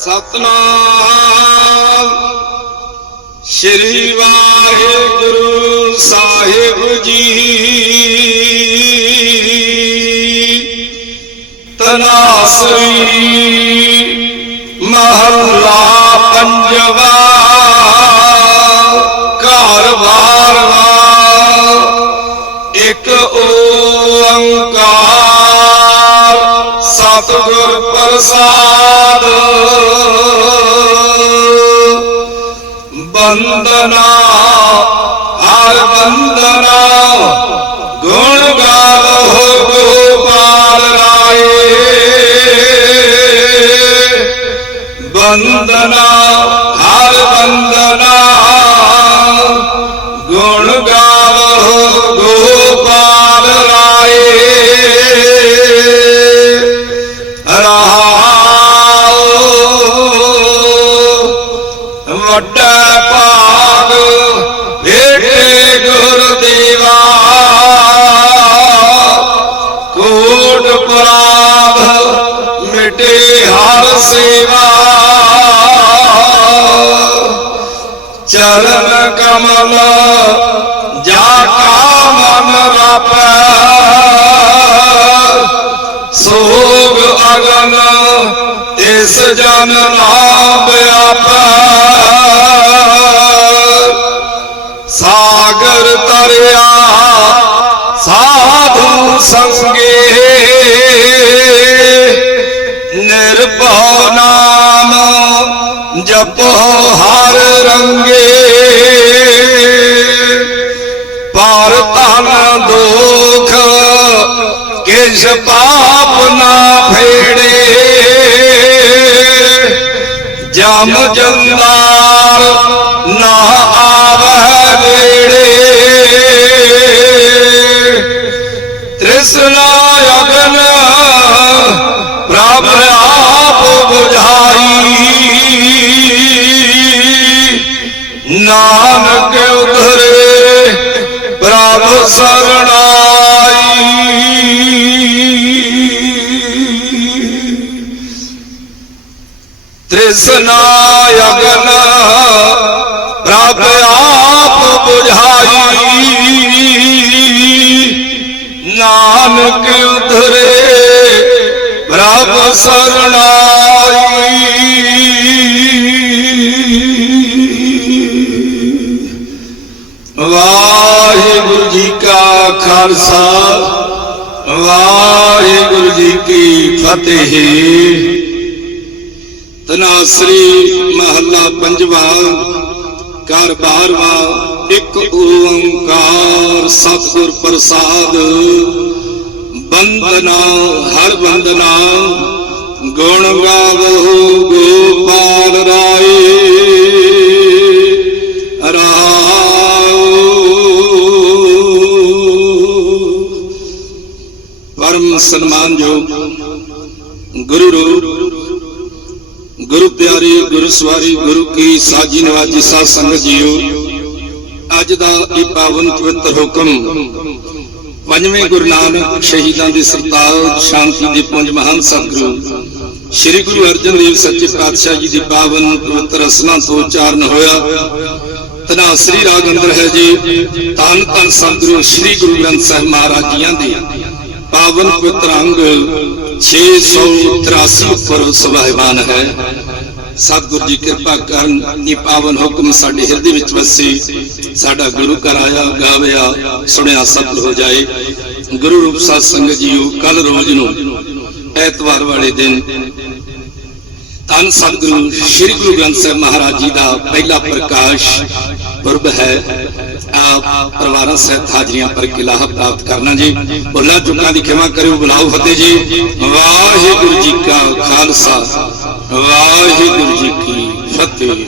ਸਤਨਾਮ। ਸ਼੍ਰੀ ਵਾਹਿਗੁਰੂ ਸਾਹਿਬ ਜੀ। ਤਨਾਸਰੀ ਮਹੱਲਾ ਪੰਜਵਾ। ਘਰ ਵਾਰਵਾ। ਇੱਕ ਓੰਕਾਰ ਸਤਿਗੁਰ ਪ੍ਰਸਾਦ। ਬੰਦਨਾ ਹਰ ਬੰਦਨਾ ਵੱਡਾ ਭਾਗ ਵੇਟੇ ਗੁਰਦੇਵਾ ਕੋਟ ਪ੍ਰਾਪ ਮਿਟੇ ਹਰ ਸੇਵਾ। ਚਰਨ ਕਮਲ ਜਾ ਕਾ ਮਨ ਰਾਪੈ। ਸੋਗ ਅਗਨ ਇਸ ਜਨ ਨਾਮ ਆਪੈ। ਸਾਗਰ ਸਾਧੂ ਸੰਗੇ ਨਿਰਭਉ ਨਾਮ ਜਪੋ ਹਰ ਰੰਗੇ। ਪਾਰ ਤਨ ਦੁਖ ਕਿਸ ਪਾਪ ਨਾ ਫੇੜੇ। ਜਮ ਜੰਦਾਰ ਨਾ ਨਾਨਕ ਉਧਰੇ ਪ੍ਰਭ ਸਰਣਾਈ ਤ੍ਰਿਸ਼ਨਾ ਅਗਨ ਪ੍ਰਭ ਆਪ ਬੁਝਾਈ। ਨਾਨਕ ਉਧਰੇ ਪ੍ਰਭ ਸਰਣਾਈ ਵਾਹਿਗੁਰੂ ਜੀ ਕਾ ਖਾਲਸਾ, ਵਾਹਿਗੁਰੂ ਜੀ ਕੀ ਫਤਿਹ। ਤਨਾਸਰੀ ਮਹੱਲਾ ਪੰਜਵਾ, ਘਰ ਬਾਰਵਾ, ਇੱਕ ਓੰਕਾਰ ਸਤਿਗੁਰ ਪ੍ਰਸਾਦ। ਬੰਦਨਾ ਹਰ ਬੰਦਨਾ ਗੁਣ ਗਾਵੋ ਗੋਪਾਲ ਰਾਏ ਸਨਮਾਨਯੋਗ ਗੁਰੂ ਰੂਪ, ਗੁਰੂ ਪਿਆਰੇ, ਗੁਰੂ ਸਵਾਰੀ, ਗੁਰੂ ਕੀ ਸਾਜੀ ਨਵਾਜੀ ਸਾਧ ਸੰਗਤ ਜੀਓ, ਅੱਜ ਦਾ ਇਹ ਪਾਵਨ ਪਵਿੱਤਰ ਹੁਕਮ ਪੰਜਵੇਂ ਗੁਰੂ ਨਾਨਕ ਸ਼ਹੀਦਾਂ ਦੇ ਸਰਤਾਜ ਸ਼ਾਂਤੀ ਦੇ ਪੁੰਜ ਮਹਾਨ ਸਤਿਗੁਰੂ, ਸ੍ਰੀ ਗੁਰੂ ਅਰਜਨ ਦੇਵ ਸੱਚੇ ਪਾਤਸ਼ਾਹ ਜੀ ਦੀ ਪਾਵਨ ਪਵਿੱਤਰ ਰਸਨਾ ਤੋਂ ਉਚਾਰਨ ਹੋਇਆ। ਤਨਾਸਰੀ ਰਾਗ ਅੰਦਰ ਹੈ ਜੀ, ਧੰਨ ਧੰਨ ਸਤਿਗੁਰੂ ਸ੍ਰੀ ਗੁਰੂ ਗ੍ਰੰਥ ਸਾਹਿਬ ਮਹਾਰਾਜ ਜੀਆਂ ਦੇ। ਪਾਵਨ ਪਵਿੱਤਰ 683 ਉੱਪਰ ਸੁਭਾਇਮਾਨ ਹੈ ਸਤਿਗੁਰੂ ਜੀ ਕਿਰਪਾ ਕਰਨ ਇਹ ਪਾਵਨ ਹੁਕਮ ਸਾਡੇ ਹਿਰਦੇ ਵਿੱਚ ਵਸੇ ਸਾਡਾ ਗੁਰੂ ਘਰ ਗਾਵਿਆ ਸੁਣਿਆ ਸਫਲ ਹੋ ਜਾਏ ਗੁਰੂ ਰੂਪ ਸਾਧ ਸੰਗਤ ਜੀਓ ਕੱਲ ਰੋਜ਼ ਨੂੰ ਐਤਵਾਰ ਵਾਲੇ ਦਿਨ ਧੰਨ ਸਤਿਗੁਰੂ ਸ੍ਰੀ ਗੁਰੂ ਗ੍ਰੰਥ ਸਾਹਿਬ ਮਹਾਰਾਜ ਜੀ ਦਾ ਪਹਿਲਾ ਪ੍ਰਕਾਸ਼ ਪੁਰਬ ਹੈ ਪਰਿਵਾਰਾਂ ਸਹਿਤ ਹਾਜ਼ਰੀਆਂ ਪਰ ਕਿਲਾਹ ਪ੍ਰਾਪਤ ਕਰਨਾ ਜੀ। ਭੁੱਲਾਂ ਚੁੱਕਾਂ ਦੀ ਖਿਮਾ ਕਰਿਓ, ਬੁਲਾਓ ਫਤਿਹ ਜੀ। ਵਾਹਿਗੁਰੂ ਜੀ ਕਾ ਖਾਲਸਾ। ਵਾਹਿਗੁਰੂ ਜੀ ਕੀ ਫਤਿਹ।